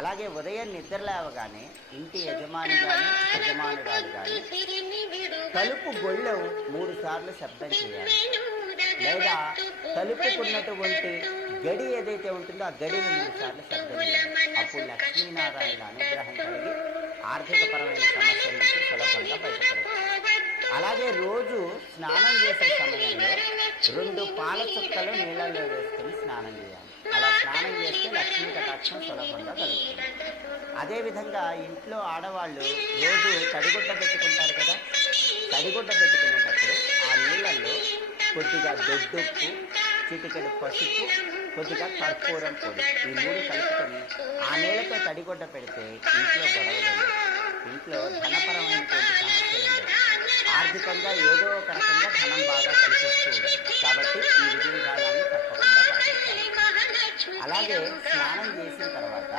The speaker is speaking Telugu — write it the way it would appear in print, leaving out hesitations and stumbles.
అలాగే ఉదయం నిద్ర లేవగానే ఇంటి యజమాని కానీ యజమానురాలు కానీ తలుపు గొళ్ళెం 3 సార్లు శబ్దం చేయాలి. లేదా తలుపుకున్నటువంటి గడి ఏదైతే ఉంటుందో ఆ గడిని 3 సార్లు శబ్దం చేయాలి. అప్పుడు లక్ష్మీనారాయణ అనుగ్రహం కలిగి ఆర్థికపరమైన సమస్యల నుంచి సులభంగా బయటపడవచ్చు. అలాగే రోజు స్నానం చేసే సమయంలో 2 పాల చుక్కలు నీళ్ళల్లో వేసుకుని స్నానం చేయాలి. అలా స్నానం చేస్తే లక్ష్మీ కటాక్షం సులభంగా కలుగుతుంది. అదేవిధంగా ఇంట్లో ఆడవాళ్ళు రోజు తడిగుడ్డ పెట్టుకుంటారు కదా, తడిగుడ్డ పెట్టుకునేటప్పుడు ఆ నీళ్ళల్లో కొద్దిగా దొడ్డుప్పు, చిటికెడు పసుపు, కొద్దిగా కర్పూరం పొడి, ఈ 3 కలుపుకొని ఆ నీళ్ళతో తడిగుడ్డ పెడితే ఇంట్లో గొడవలు ఉండవు, ఇంట్లో ధనపరమైనటువంటి సమస్యలు ఉండవు, ఆర్థికంగా ఏదో ఒక రకంగా ధనం బాగా కలిసి వస్తూ ఉంటుంది. కాబట్టి ఈ విధి విధానాన్ని తప్పకుండా పాటించాలి. అలాగే స్నానం చేసిన తర్వాత